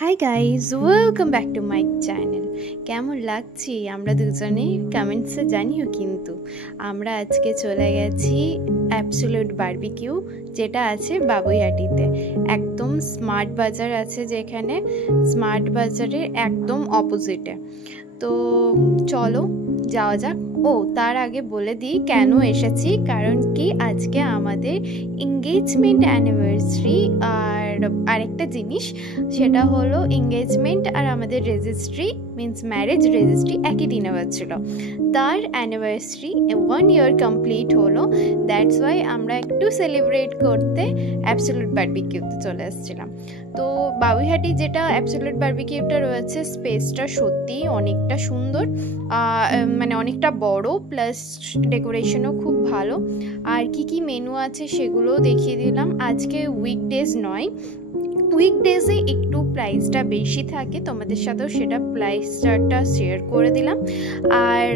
Hi guys, welcome back to my channel. কেমন লাগছি আমরা দুজনে কমেন্টসে জানিও। কিন্তু আমরা আজকে চলে গেছি অ্যাবসোলিউট বারবিকিউ, যেটা আছে বাবুইহাটিতে। একদম স্মার্ট বাজার আছে, যেখানে স্মার্ট বাজারের একদম অপোজিটে। তো চলো যাওয়া যাক। তার আগে বলে দিই কেন এসেছি, কারণ কি আজকে আমাদের এঙ্গেজমেন্ট অ্যানিভার্সারি। আর আরেকটা জিনিস, সেটা হলো এঙ্গেজমেন্ট আর আমাদের রেজিস্ট্রি মিন্স ম্যারেজ রেজিস্ট্রি একই দিনে হচ্ছিল। তার অ্যানিভার্সারি 1 ইয়ার কমপ্লিট হলো। দ্যাটস ওয়াই আমরা একটু সেলিব্রেট করতে অ্যাবসোলিউট বারবিকিউতে চলে এসেছিলাম। তো বাবুইহাটি যেটা অ্যাবসোলিউট বারবিকিউটা রয়েছে, স্পেসটা সত্যিই অনেকটা সুন্দর, মানে অনেকটা বড়, প্লাস ডেকোরেশনও খুব ভালো। আর কি মেনু আছে সেগুলোও দেখিয়ে দিলাম। আজকে উইকডেজ নয়, উইকডেজে একটু প্রাইসটা বেশি থাকে, তোমাদের সাথেও সেটা প্রাইসটা শেয়ার করে দিলাম। আর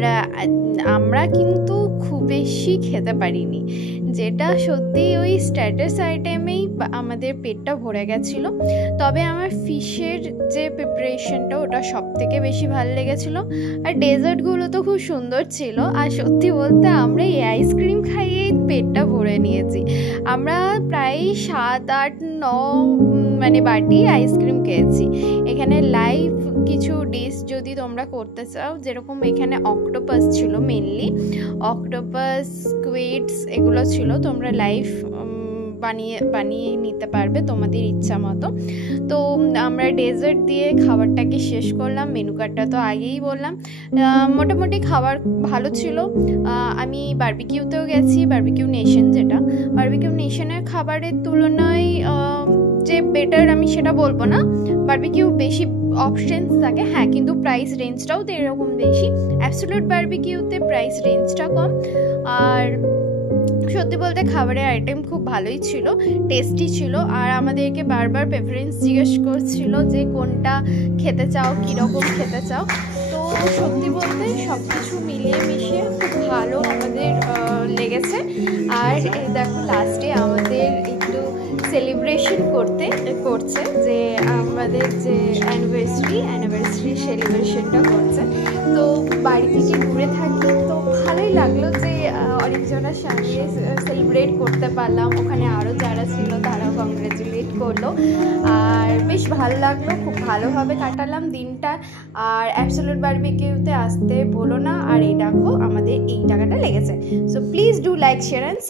আমরা কিন্তু খুব বেশি খেতে পারিনি, যেটা সত্যি ওই স্ট্যাটাস আইটেমেই আমাদের পেটটা ভরে গেছিলো। তবে আমার ফিশের যে প্রিপারেশনটা, ওটা সব থেকে বেশি ভালো লেগেছিলো। আর ডেজার্টগুলো তো খুব সুন্দর ছিল। আর সত্যি বলতে আমরা এই আইসক্রিম খাইয়েই পেটটা ভরে নিয়েছি। আমরা প্রায় 7, 8, 9 বাটি আইসক্রিম খেয়েছি। এখানে লাইভ কিছু ডিশ যদি তোমরা করতে চাও, যেরকম এখানে অক্টোপাস ছিল, মেনলি অক্টোপাস, স্কুইডস এগুলো ছিল, তোমরা লাইভ বানিয়ে নিতে পারবে তোমাদের ইচ্ছা মতো। তো আমরা ডেজার্ট দিয়ে খাবারটাকে শেষ করলাম। মেনু কার্ডটা তো আগেই বললাম। মোটামুটি খাবার ভালো ছিল। আমি বারবিকিউতেও গেছি, বারবিকিউ নেশন, যেটা বারবিকিউ নেশনের খাবারের তুলনায় যে বেটার আমি সেটা বলবো না। বারবিকিউ বেশি অপশনস থাকে, হ্যাঁ, কিন্তু প্রাইস রেঞ্জটাও তো এরকম বেশি। অ্যাবসোলিউট বারবিকিউতে প্রাইস রেঞ্জটা কম। আর সত্যি বলতে খাবারের আইটেম খুব ভালোই ছিল, টেস্টি ছিল। আর আমাদেরকে বারবার প্রেফারেন্স জিজ্ঞেস করছিল যে কোনটা খেতে চাও, কীরকম খেতে চাও। তো সত্যি বলতে সব কিছু মিলিয়ে মিশিয়ে খুব ভালো আমাদের লেগেছে। আর এই দেখো লাস্টে আমাদের একটু সেলিব্রেশন করছে, যে আমাদের যে অ্যানিভার্সারি সেলিব্রেশনটা করছে। তো বাড়ি থেকে দূরে থাকি, তো ভালোই লাগলো যে অনেকজনের সঙ্গে সেলিব্রেট করতে পারলাম। ওখানে আরও যারা ছিল তারাও কংগ্রেচুলেট করলো। আর বেশ ভালো লাগলো, খুব ভালোভাবে কাটালাম দিনটা। আর অ্যাবসোলিউট বারবিকিউতে আসতে বলো না। আর এই দেখো আমাদের এই টাকাটা লেগেছে। So please do like, share and